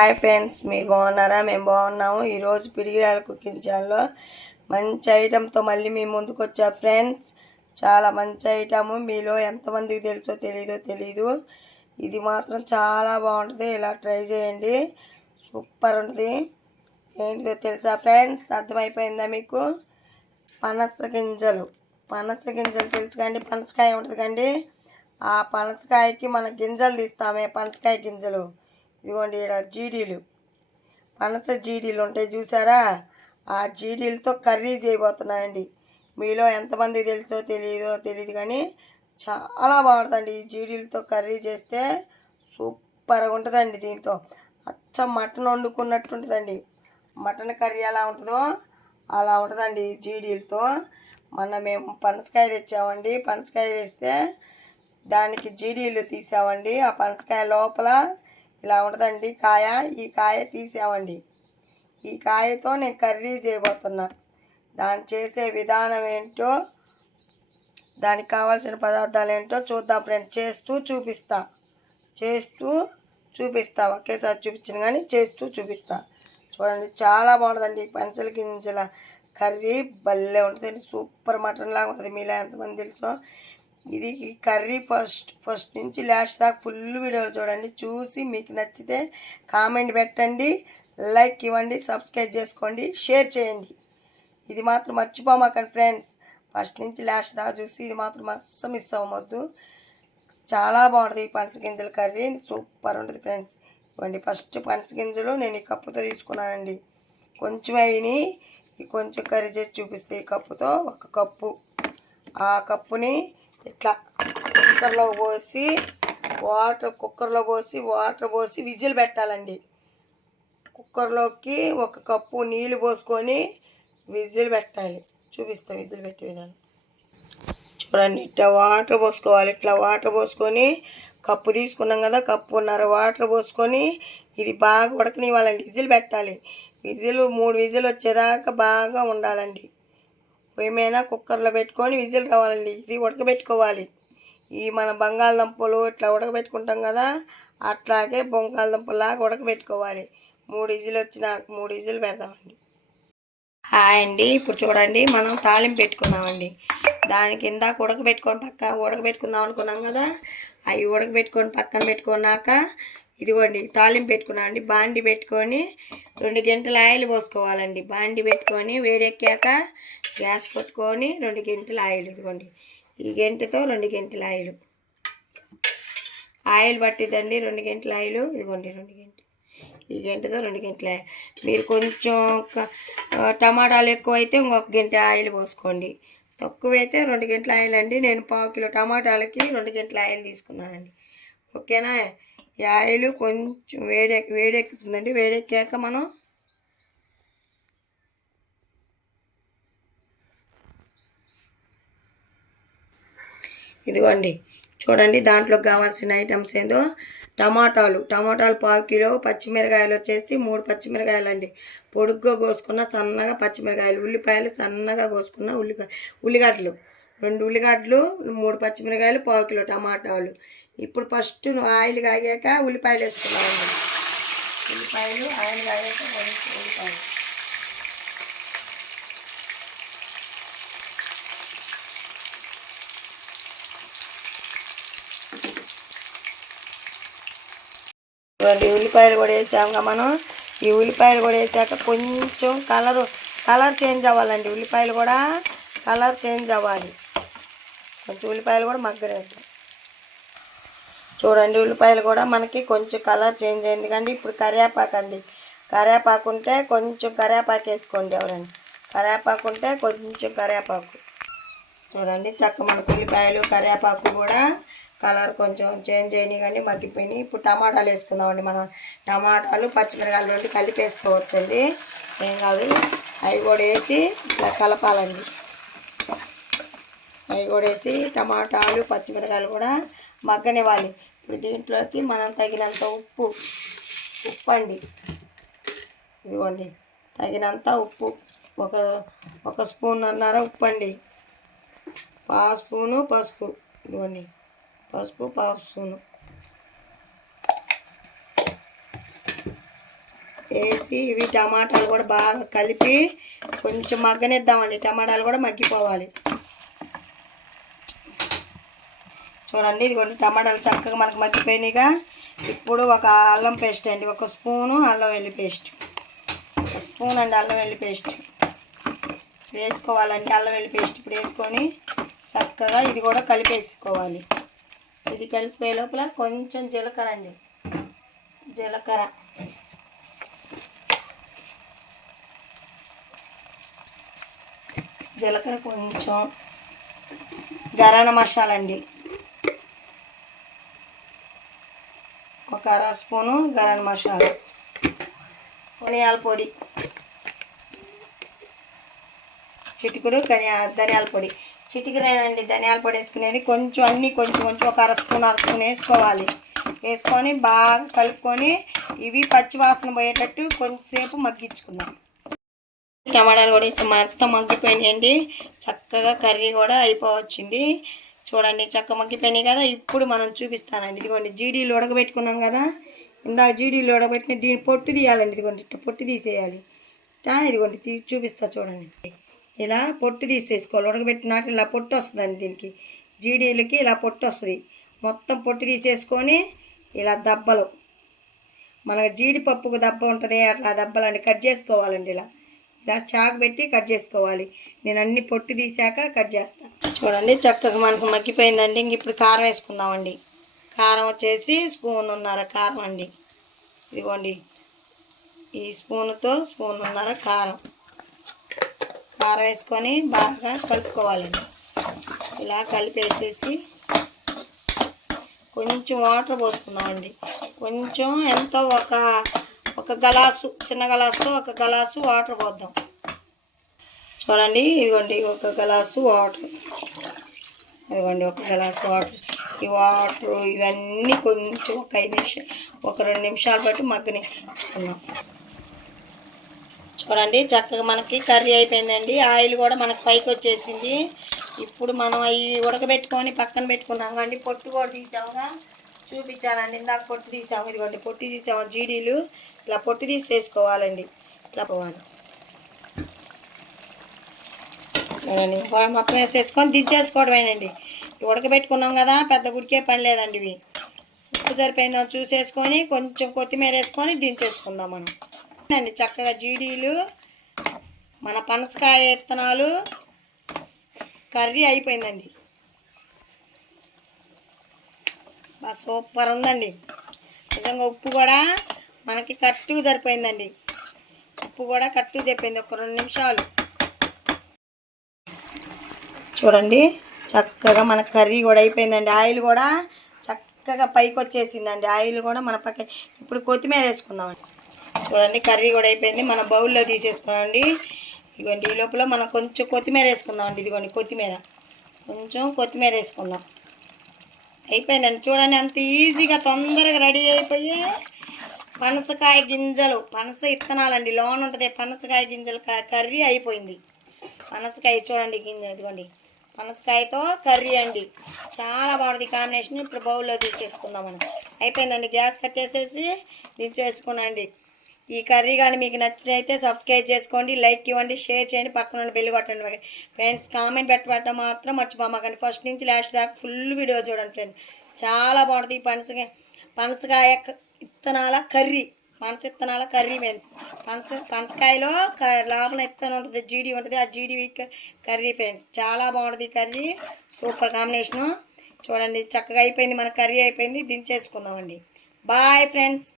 Hi friends మీరు బాగున్నారా? మేము బాగున్నాము. ఈరోజు పిడిగిరాల కుకింగ్ ఛానల్లో మంచి ఐటెంతో మళ్ళీ మీ ముందుకు వచ్చా ఫ్రెండ్స్. చాలా మంచి ఐటమ్ మీలో ఎంతమందికి తెలుసో తెలీదో తెలీదు. ఇది మాత్రం చాలా బాగుంటుంది. ఇలా ట్రై చేయండి. సూపర్ ఉంటుంది. ఏంటిదో తెలుసా ఫ్రెండ్స్? అర్థమైపోయిందా మీకు? పనస గింజలు. పనస గింజలు తెలుసు కండి. పనసకాయ ఉంటుంది కండి. ఆ పనసకాయకి మన గింజలు తీస్తామే. పనసకాయ గింజలు. ఇదిగోండి ఇక్కడ జీడీలు. పనస జీడీలు ఉంటాయి చూసారా? ఆ జీడీలతో కర్రీ చేయబోతున్నానండి మీలో ఎంతమంది తెలుసో తెలియదో తెలియదు కానీ చాలా బాగుంటుందండి ఈ జీడీలతో కర్రీ చేస్తే. సూపర్గా ఉంటుందండి దీంతో. అచ్చ మటన్ వండుకున్నట్టు ఉంటుందండి. మటన్ కర్రీ ఎలా ఉంటుందో అలా ఉంటుందండి జీడీలతో. మొన్న మేము పనసకాయ తెచ్చామండి. పనసకాయ తెస్తే దానికి జీడీలు తీసామండి. ఆ పనసకాయ లోపల ఇలా ఉంటుందండి. కాయ ఈ కాయ తీసామండి. ఈ కాయతో నేను కర్రీ చేయబోతున్నా. దాన్ని చేసే విధానం ఏంటో దానికి కావాల్సిన పదార్థాలు ఏంటో చూద్దాం ఫ్రెండ్ చేస్తూ చూపిస్తా. చేస్తూ చూపిస్తా. ఒకేసారి చూపించిన కానీ చేస్తూ చూపిస్తా. చూడండి చాలా బాగుంటుందండి. పెన్సిల్ గింజల కర్రీ భలే ఉంటుందండి. సూపర్ మటన్ లాగా ఉంటుంది. మీలో ఎంతమంది తెలుసో ఇది కర్రీ ఫస్ట్ ఫస్ట్ నుంచి లాస్ట్ దాకా ఫుల్ వీడియోలు చూడండి. చూసి మీకు నచ్చితే కామెంట్ పెట్టండి లైక్ ఇవ్వండి సబ్స్క్రైబ్ చేసుకోండి షేర్ చేయండి. ఇది మాత్రం మర్చిపోమాకండి ఫ్రెండ్స్. ఫస్ట్ నుంచి లాస్ట్ దాకా చూసి ఇది మాత్రం అస్సలు మిస్ అవ్వవద్దు చాలా బాగుంటుంది ఈ పనస కర్రీ. సూపర్ ఉంటుంది ఫ్రెండ్స్. ఇవ్వండి ఫస్ట్ పనస గింజలు నేను ఈ కప్పుతో తీసుకున్నానండి. కొంచెం అయిని కొంచెం కర్రీ చేసి చూపిస్తే ఈ కప్పుతో ఒక కప్పు. ఆ కప్పుని ఇట్లా కుక్కర్లో పోసి వాటర్ కుక్కర్లో పోసి వాటర్ పోసి విజిల్ పెట్టాలండి. కుక్కర్లోకి ఒక కప్పు నీళ్ళు పోసుకొని విజిల్ పెట్టాలి. చూపిస్తా విజిల్ పెట్టే విధానం. చూడండి ఇట్లా వాటర్ పోసుకోవాలి. ఇట్లా వాటర్ పోసుకొని కప్పు తీసుకున్నాం కదా కప్పున్నర వాటర్ పోసుకొని ఇది బాగా ఉడకనివ్వాలండి. విజిల్ పెట్టాలి. విజిల్ మూడు విజిల్ వచ్చేదాకా బాగా ఉండాలండి. ఏమైనా కుక్కర్లో పెట్టుకొని విజిల్ రావాలండి. ఇది ఉడకబెట్టుకోవాలి. ఈ మన బంగాళదుంపలు ఇట్లా ఉడకబెట్టుకుంటాం కదా అట్లాగే బంగాళదుంపలాగా ఉడకబెట్టుకోవాలి. మూడు విజిల్ వచ్చినాక మూడు విజిల్ పెడదామండి. హాయ్ అండి. ఇప్పుడు చూడండి మనం తాలింపు పెట్టుకున్నామండి. దానికి ఇందాక ఉడకబెట్టుకొని పక్క ఉడకబెట్టుకుందాం అనుకున్నాం కదా అవి ఉడకబెట్టుకొని పక్కన పెట్టుకున్నాక ఇదిగోండి తాలింపు పెట్టుకున్నామండి బాండి పెట్టుకొని రెండు గంటల ఆయిల్ పోసుకోవాలండి. బాండి పెట్టుకొని వేడెక్కాక గ్యాస్ పట్టుకొని రెండు గంటల ఆయిల్ ఇదిగోండి. ఈ గంటతో రెండు గంటల ఆయిల్. ఆయిల్ పట్టిద్దండి రెండు గంటల ఆయిల్. ఇదిగోండి రెండు గంటలు. ఈ గంటతో రెండు గంటల ఆయిల్. మీరు కొంచెం టమాటాలు ఎక్కువ అయితే ఇంకొక గంట ఆయిల్ పోసుకోండి. తక్కువైతే రెండు గంటల ఆయిల్ అండి. నేను పావు కిలో టమాటాలకి రెండు గంటల ఆయిల్ తీసుకున్నానండి. ఓకేనా? ఈ ఆయిల్ కొంచెం వేడే వేడెక్కుతుందండి. వేడెక్కాక మనం ఇదిగోండి. చూడండి దాంట్లో కావాల్సిన ఐటమ్స్ ఏందో. టమాటాలు. టమాటాలు పావు కిలో పచ్చిమిరకాయలు వచ్చేసి మూడు పచ్చిమిరకాయలు అండి పొడుగ్గా కోసుకున్న సన్నగా పచ్చిమిరకాయలు. ఉల్లిపాయలు సన్నగా కోసుకున్న ఉల్లిపాయ ఉల్లిగడ్డలు. రెండు ఉల్లిగడ్డలు మూడు పచ్చిమిరకాయలు పావు కిలో టమాటాలు. ఇప్పుడు ఫస్ట్ ఆయిల్ కాగాక ఉల్లిపాయలు వేసుకున్నామండి ఉల్లిపాయలు ఆయిల్ కాగాక ఉల్లిపాయలు. ఇవ్వండి ఉల్లిపాయలు కూడా వేసాక మనం. ఈ ఉల్లిపాయలు కూడా వేసాక కొంచెం కలర్ కలర్ చేంజ్ అవ్వాలండి. ఉల్లిపాయలు కూడా కలర్ చేంజ్ అవ్వాలి. కొంచెం ఉల్లిపాయలు కూడా మగ్గలేదు చూడండి ఉల్లిపాయలు కూడా మనకి కొంచెం కలర్ చేంజ్ అయింది. కానీ ఇప్పుడు కరివేపాకు అండి. కరివేపాకు ఉంటే కొంచెం కరివేపాకు వేసుకోండి ఎవరండి కరివేపాకు ఉంటే కొంచెం కరివేపాకు. చూడండి చక్క మన ఉల్లిపాయలు కరివేపాకు కూడా కలర్ కొంచెం చేంజ్ అయినాయి కానీ మగ్గిపోయినాయి. ఇప్పుడు టమాటాలు వేసుకుందామండి మనం. టమాటాలు పచ్చిమిరకాయలు రెండు కలిపి వేసుకోవచ్చండి. ఏం కాదు అవి కూడా వేసి ఇట్లా కలపాలండి. అవి కూడా వేసి టమాటాలు పచ్చిమిరకాయలు కూడా మగ్గనివ్వాలి. ఇప్పుడు దీంట్లోకి మనం తగినంత ఉప్పు ఉప్పు అండి ఇదిగోండి. తగినంత ఉప్పు ఒక ఒక స్పూన్ అన్నార ఉప్పు అండి పా స్పూను పసుపు. ఇదిగోండి. పసుపు పా స్పూను. వేసి ఇవి టమాటాలు కూడా బాగా కలిపి కొంచెం మగ్గనిద్దామండి. టమాటాలు కూడా మగ్గిపోవాలి. చూడండి ఇదిగోండి టమాటాలు చక్కగా మనకు మగ్గిపోయినాయిగా. ఇప్పుడు ఒక అల్లం పేస్ట్ అండి ఒక స్పూను అల్లం వెల్లి పేస్ట్. స్పూన్ అండి అల్లం వెల్లి పేస్ట్. వేసుకోవాలండి అల్లం వెల్లి పేస్ట్ ఇప్పుడు వేసుకొని చక్కగా ఇది కూడా కలిపేసుకోవాలి. ఇది కలిపే లోపల కొంచెం జీలకర్ర అండి. జీలకర్ర. జీలకర్ర కొంచెం గరం మసాలా అండి. ఒక అర స్పూను గరం మసాలా ధనియాల పొడి చిటికుడు ధనియాల పొడి. చిటికరేనండి ధనియాల పొడి వేసుకునేది కొంచెం అన్నీ కొంచెం కొంచెం ఒక అర స్పూన్ అర స్పూన్ వేసుకోవాలి. వేసుకొని బాగా కలుపుకొని ఇవి పచ్చివాసన పోయేటట్టు కొంచెంసేపు మగ్గించుకుందాం. టమాటాలు కూడా వేస్తే మొత్తం మగ్గిపోయినాయండి. చక్కగా కర్రీ కూడా అయిపోవచ్చింది. చూడండి చక్క మగ్గిపోయినాయి కదా. ఇప్పుడు మనం చూపిస్తానండి. ఇదిగోండి జీడీలు ఉడకబెట్టుకున్నాం కదా. ఇందాక జీడీలు ఉడకబెట్టిన దీన్ని పొట్టు తీయాలండి. ఇదిగోండి ఇట్లా పొట్టు తీసేయాలి. ఇదిగోండి తీ చూపిస్తా చూడండి. ఇలా పొట్టు తీసేసుకోవాలి. ఉడకబెట్టినాక ఇలా పొట్టు వస్తుందండి దీనికి. జీడీలకి ఇలా పొట్టు వస్తుంది. మొత్తం పొట్టు తీసేసుకొని ఇలా దబ్బలు. మనకు జీడిపప్పుకు దెబ్బ ఉంటుంది. అట్లా దెబ్బలండి కట్ చేసుకోవాలండి ఇలా. ఇలా చాకు పెట్టి కట్ చేసుకోవాలి. నేను అన్ని పొట్టు తీసాక కట్ చేస్తాను చూడండి చక్కగా మనకు మగ్గిపోయిందండి. ఇంక ఇప్పుడు కారం వేసుకుందామండి. కారం వచ్చేసి స్పూన్ ఉన్నర కారం అండి. ఇదిగోండి. ఈ స్పూన్తో స్పూన్ ఉన్నర కారం. కారం వేసుకొని బాగా కలుపుకోవాలండి. ఇలా కలిపేసేసి కొంచెం వాటర్ పోసుకుందామండి. కొంచెం ఎంతో ఒక ఒక గలాసు చిన్న గలాసుతో ఒక గలాసు వాటర్ పోద్దాం. చూడండి ఇదిగోండి ఒక గ్లాసు వాటర్. ఇదిగోండి ఒక గ్లాస్ వాటర్. ఈ వాటర్ ఇవన్నీ కొంచెం ఒక ఐదు నిమిషం ఒక రెండు నిమిషాలు బట్టి మగ్గనిచ్చుకుందాం చూడండి చక్కగా మనకి కర్రీ అయిపోయిందండి. ఆయిల్ కూడా మనకి పైకి వచ్చేసింది. ఇప్పుడు మనం అవి ఉడకబెట్టుకొని పక్కన పెట్టుకున్నాం. కానీ పొట్టు కూడా తీసాముగా. చూపించానండి ఇందాక పొట్టు తీసాము. ఇదిగోండి పొట్టు తీసాము జీడీలు. ఇలా పొట్టు తీసేసుకోవాలండి. ఇట్లా పోవాలి. చూడండి మొత్తం వేసేసుకొని దించేసుకోవడమేనండి. ఉడకబెట్టుకున్నాం కదా పెద్ద గుడికే పని లేదండి ఇవి. ఉప్పు సరిపోయిందో చూసేసుకొని కొంచెం కొత్తిమీర వేసుకొని దించేసుకుందాం మనం. అండి చక్కగా జీడీలు మన పనసకాయ విత్తనాలు కర్రీ అయిపోయిందండి. బాగా సూపర్ ఉందండి. నిజంగా ఉప్పు కూడా మనకి కరెక్ట్గా సరిపోయిందండి. ఉప్పు కూడా కరెక్ట్గా చెప్పింది ఒక రెండు నిమిషాలు. చూడండి. చక్కగా మన కర్రీ కూడా అయిపోయిందండి. ఆయిల్ కూడా చక్కగా పైకి వచ్చేసిందండి ఆయిల్ కూడా మన పక్క ఇప్పుడు కొత్తిమీర వేసుకుందామండి చూడండి కర్రీ కూడా అయిపోయింది. మన బౌల్లో తీసేసుకున్నామండి ఇదిగోండి ఈ లోపల మనం కొంచెం కొత్తిమీర వేసుకుందామండి. ఇదిగోండి కొత్తిమీర. కొంచెం కొత్తిమీర వేసుకుందాం. అయిపోయిందండి. చూడండి అంత ఈజీగా తొందరగా రెడీ అయిపోయి పనసకాయ గింజలు. పనస ఇత్తనాలండి. లోన్ ఉంటుంది. పనసకాయ గింజలు కర్రీ అయిపోయింది. పనసకాయ చూడండి గింజ ఇదిగోండి. పనసకాయతో కర్రీ అండి. చాలా బాగుంది కాంబినేషన్ ఇప్పుడు బౌల్లో తీసేసుకుందాం మనం అయిపోయిందండి. గ్యాస్ కట్టేసేసి దించేసుకున్నాండి ఈ కర్రీ కానీ మీకు నచ్చినైతే సబ్స్క్రైబ్ చేసుకోండి లైక్ ఇవ్వండి షేర్ చేయండి పక్కన ఉన్న బెల్ కొట్టండి. ఫ్రెండ్స్ కామెంట్ పెట్టడం మాత్రం మర్చిపోమాకండి. ఫస్ట్ నుంచి లాస్ట్ దాకా ఫుల్ వీడియో చూడండి ఫ్రెండ్స్ చాలా బాగుంటుంది ఈ పనసకాయ పనసకాయ క- ఇత్తనాల కర్రీ. పనస ఇత్తనాల కర్రీ ఫ్రెండ్స్. పనస పనసకాయలో క- లోపల ఇత్తనం ఉంటుంది జీడి ఉంటుంది ఆ జీడి కర్రీ ఫ్రెండ్స్. చాలా బాగుంటుంది ఈ కర్రీ. Super combination. చూడండి చక్కగా అయిపోయింది మన కర్రీ అయిపోయింది. దించేసుకుందామండి. Bye friends.